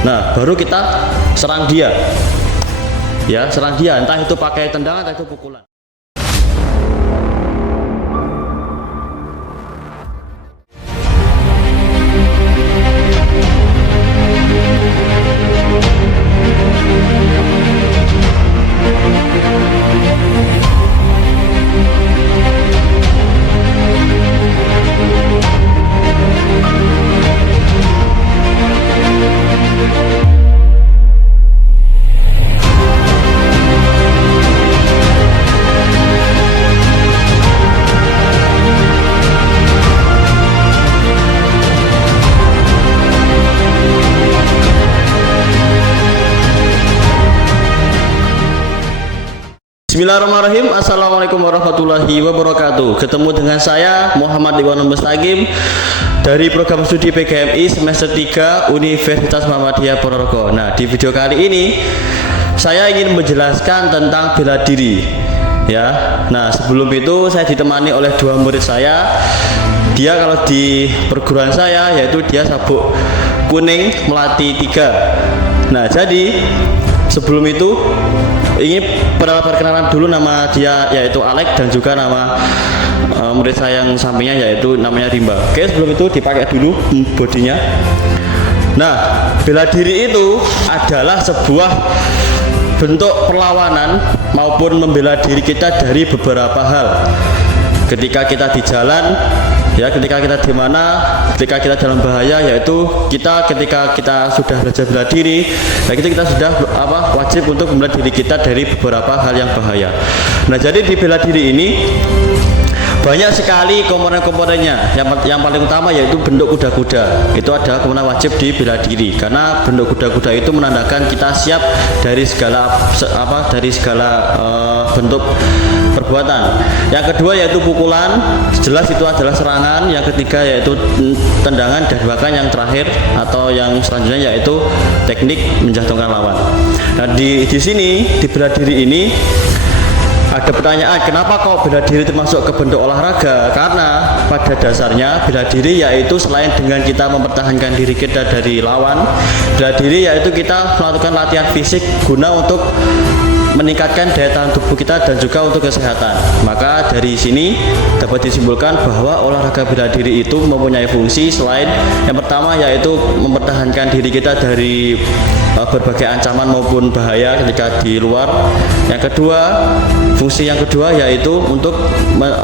Nah, baru kita serang dia. Ya, serang dia, entah itu pakai tendangan, entah itu pukulan. Bismillahirrahmanirrahim. Assalamualaikum warahmatullahi wabarakatuh. Ketemu dengan saya Muhammad Iwan Mustaqim dari program studi PGMI semester 3 Universitas Muhammadiyah Ponorogo. Nah, di video kali ini saya ingin menjelaskan tentang bela diri. Ya. Nah, sebelum itu saya ditemani oleh dua murid saya. Dia kalau di perguruan saya yaitu dia sabuk kuning melati 3. Nah, jadi sebelum itu ini perkenalan dulu, nama dia yaitu Alex dan juga nama murid saya yang sampingnya yaitu namanya Rimba. Oke, sebelum itu dipakai dulu bodinya. Nah, bela diri itu adalah sebuah bentuk perlawanan maupun membela diri kita dari beberapa hal. Ketika kita di jalan, ya, ketika kita di mana, ketika kita dalam bahaya, yaitu ketika kita sudah belajar bela diri, nah itu kita sudah wajib untuk membela diri kita dari beberapa hal yang bahaya. Nah, jadi di bela diri ini banyak sekali komponen-komponennya. Yang paling utama yaitu bentuk kuda-kuda. Itu adalah komponen wajib di bela diri, karena bentuk kuda-kuda itu menandakan kita siap dari segala bentuk perbuatan. Yang kedua yaitu pukulan, jelas itu adalah serangan. Yang ketiga yaitu tendangan, dan bahkan yang terakhir atau yang selanjutnya yaitu teknik menjatuhkan lawan. Nah, di sini di bela diri ini ada pertanyaan, kenapa kok bela diri termasuk ke bentuk olahraga? Karena pada dasarnya bela diri yaitu selain dengan kita mempertahankan diri kita dari lawan, bela diri yaitu kita melakukan latihan fisik guna untuk meningkatkan daya tahan tubuh kita dan juga untuk kesehatan. Maka dari sini dapat disimpulkan bahwa olahraga bela diri itu mempunyai fungsi selain yang pertama yaitu mempertahankan diri kita dari berbagai ancaman maupun bahaya ketika di luar. Yang kedua, fungsi yang kedua yaitu untuk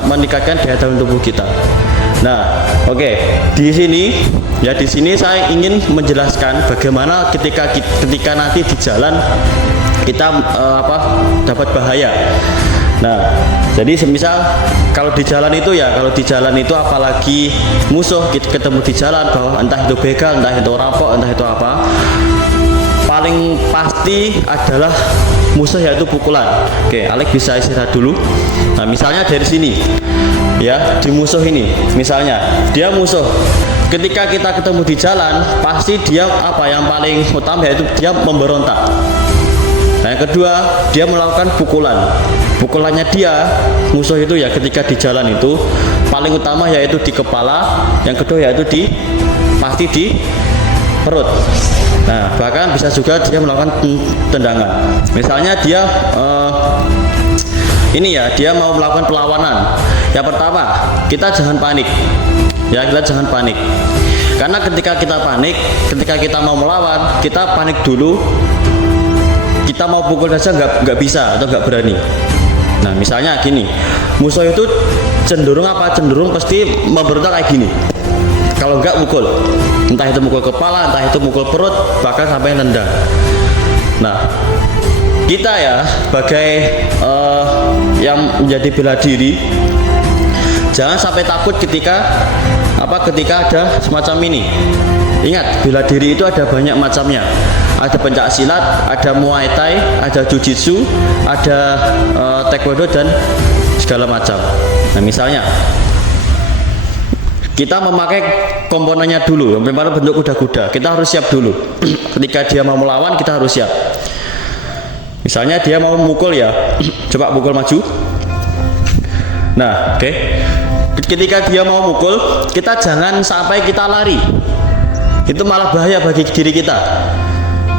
meningkatkan daya tahan tubuh kita. Nah, oke. Di sini saya ingin menjelaskan bagaimana ketika nanti di jalan kita dapat bahaya. Nah, jadi semisal kalau di jalan itu apalagi musuh kita ketemu di jalan, bahwa entah itu begal, entah itu rampok, entah itu apa, paling pasti adalah musuh yaitu pukulan. Oke, Alex bisa istirahat dulu. Nah, misalnya dari sini ya, di musuh ini misalnya dia musuh, ketika kita ketemu di jalan pasti dia yang paling utama yaitu dia memberontak. Nah, yang kedua dia melakukan pukulannya dia musuh itu ya, ketika di jalan itu paling utama yaitu di kepala, yang kedua yaitu pasti di perut. Nah, bahkan bisa juga dia melakukan tendangan. Misalnya dia dia mau melakukan perlawanan. Yang pertama, kita jangan panik. Ya, kita jangan panik. Karena ketika kita panik, ketika kita mau melawan, kita panik dulu. Kita mau pukul saja nggak bisa atau nggak berani. Nah, misalnya gini, musuh itu cenderung pasti memberontak kayak gini. Kalau nggak mukul, entah itu mukul kepala, entah itu mukul perut, bahkan sampai nendang. Nah, kita ya sebagai yang menjadi bela diri, jangan sampai takut ketika ada semacam ini. Ingat, bela diri itu ada banyak macamnya. Ada pencak silat, ada muay thai, ada jujitsu, ada taekwondo dan segala macam. Nah, misalnya kita memakai komponennya dulu, yang pertama bentuk kuda-kuda. Kita harus siap dulu. Ketika dia mau melawan, kita harus siap. Misalnya dia mau mukul ya, coba pukul maju. Nah, oke. Ketika dia mau mukul, kita jangan sampai kita lari. Itu malah bahaya bagi diri kita.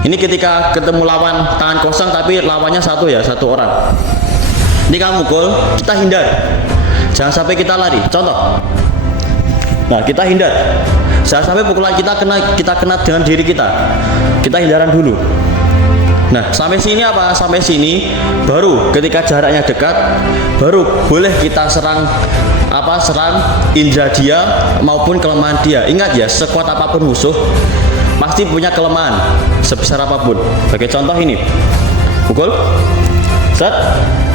Ini ketika ketemu lawan tangan kosong tapi lawannya satu ya, satu orang. Ini kamu mukul, kita hindar. Jangan sampai kita lari. Contoh. Nah, kita hindar. Jangan sampai pukulan kita kena dengan diri kita. Kita hindaran dulu. Nah, sampai sini apa? Sampai sini baru ketika jaraknya dekat baru boleh kita serang indra dia maupun kelemahan dia. Ingat ya, sekuat apapun musuh pasti punya kelemahan sebesar apapun. Sebagai contoh ini. Pukul. Set.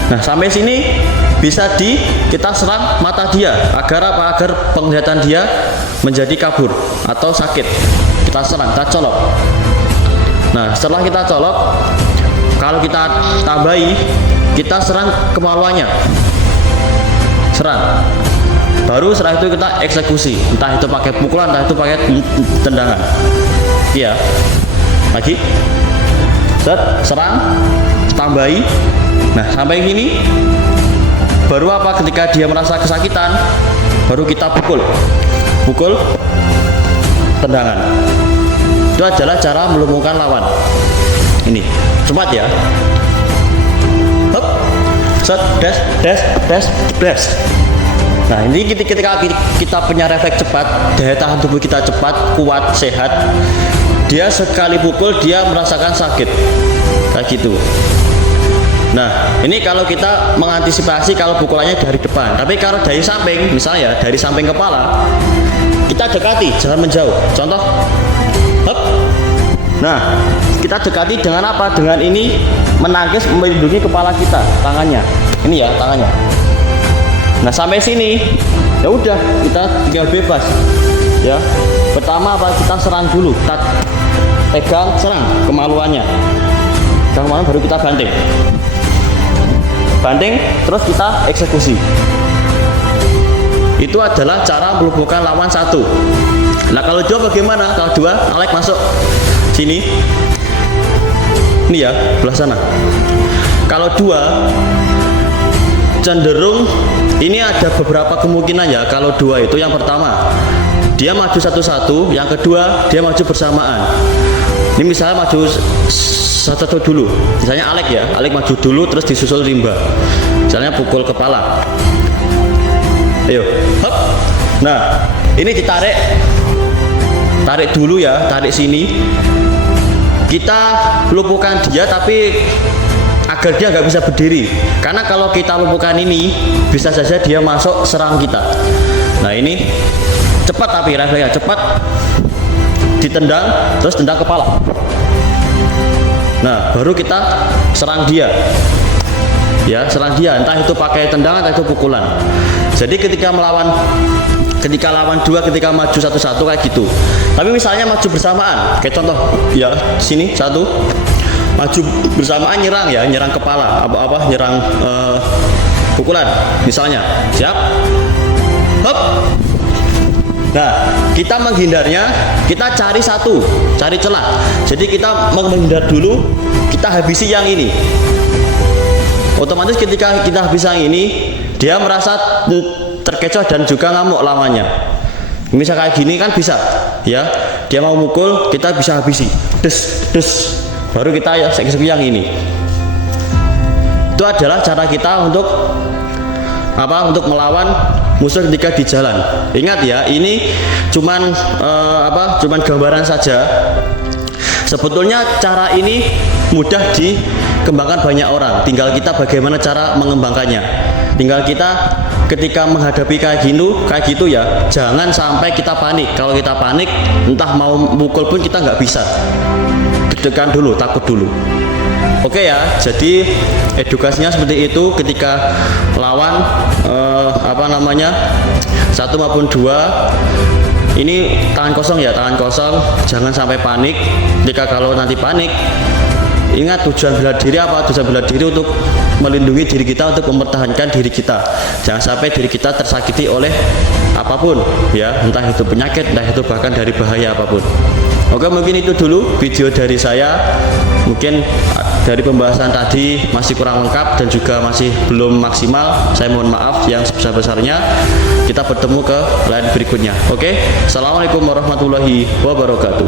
Nah, sampai sini bisa kita serang mata dia agar apa? Agar penglihatan dia menjadi kabur atau sakit. Kita serang, kita colok. Nah, setelah kita colok, kalau kita tambahi, kita serang kemaluannya. Serang. Baru setelah itu kita eksekusi, entah itu pakai pukulan, entah itu pakai tendangan. Iya. Lagi. Set, serang, tambahi. Nah, sampai sini baru apa? Ketika dia merasa kesakitan, baru kita pukul, tendangan. Itu adalah cara melumpuhkan lawan. Ini cepat ya. Hop, set, dash. Nah, ini ketika kita punya refleks cepat, daya tahan tubuh kita cepat, kuat, sehat, dia sekali pukul dia merasakan sakit, kayak gitu. Nah, ini kalau kita mengantisipasi kalau pukulannya dari depan. Tapi kalau dari samping, misalnya dari samping kepala, kita dekati, jangan menjauh. Contoh, hop. Nah, kita dekati dengan apa? Dengan ini menangkis melindungi kepala kita, tangannya. Ini ya, tangannya. Nah, sampai sini, ya udah, kita tinggal bebas. Ya, pertama apa? Kita serang dulu, kita pegang, serang kemaluannya. Kemaluan baru kita banting, terus kita eksekusi. Itu adalah cara melumpuhkan lawan satu. Nah, kalau dua bagaimana? Kalau dua, Alek masuk sini. Ini ya, belah sana. Kalau dua, cenderung ini ada beberapa kemungkinan ya. Kalau dua itu, yang pertama, dia maju satu-satu. Yang kedua, dia maju bersamaan. Ini misalnya maju satu dulu, misalnya Alek maju dulu terus disusul Rimba, misalnya pukul kepala. Ayo, hop. Nah, ini tarik dulu ya, tarik sini. Kita lumpuhkan dia tapi agar dia nggak bisa berdiri, karena kalau kita lumpuhkan ini bisa saja dia masuk serang kita. Nah, ini cepat tapi refleksnya cepat, ditendang terus tendang kepala. Nah, baru kita serang dia. Ya, serang dia, entah itu pakai tendangan, entah itu pukulan. Jadi ketika lawan dua, ketika maju satu-satu kayak gitu. Tapi misalnya maju bersamaan, kayak contoh ya, sini satu, maju bersamaan nyerang kepala, nyerang pukulan, misalnya. Siap? Hop. Nah, kita menghindarnya, kita cari celah. Jadi kita menghindar dulu, kita habisi yang ini. Otomatis ketika kita habis yang ini, dia merasa terkecoh dan juga ngamuk lawannya. Misal kayak gini kan bisa, ya. Dia mau mukul, kita bisa habisi. Des. Baru kita ya eksekusi yang ini. Itu adalah cara kita untuk untuk melawan musuh ketika di jalan. Ingat ya, ini cuman gambaran saja. Sebetulnya cara ini mudah dikembangkan banyak orang. Tinggal kita bagaimana cara mengembangkannya. Tinggal kita ketika menghadapi kayak gitu ya, jangan sampai kita panik. Kalau kita panik, entah mau mukul pun kita nggak bisa. Deg-degan dulu, takut dulu. Oke ya, jadi edukasinya seperti itu ketika lawan satu maupun dua. Ini tangan kosong ya, tangan kosong, jangan sampai panik. Jika kalau nanti panik, ingat tujuan bela diri apa? Tujuan bela diri untuk melindungi diri kita, untuk mempertahankan diri kita. Jangan sampai diri kita tersakiti oleh apapun ya, entah itu penyakit, entah itu bahkan dari bahaya apapun. Oke, mungkin itu dulu video dari saya. Mungkin dari pembahasan tadi masih kurang lengkap dan juga masih belum maksimal. Saya mohon maaf yang sebesar-besarnya. Kita bertemu ke lain berikutnya. Oke, assalamualaikum warahmatullahi wabarakatuh.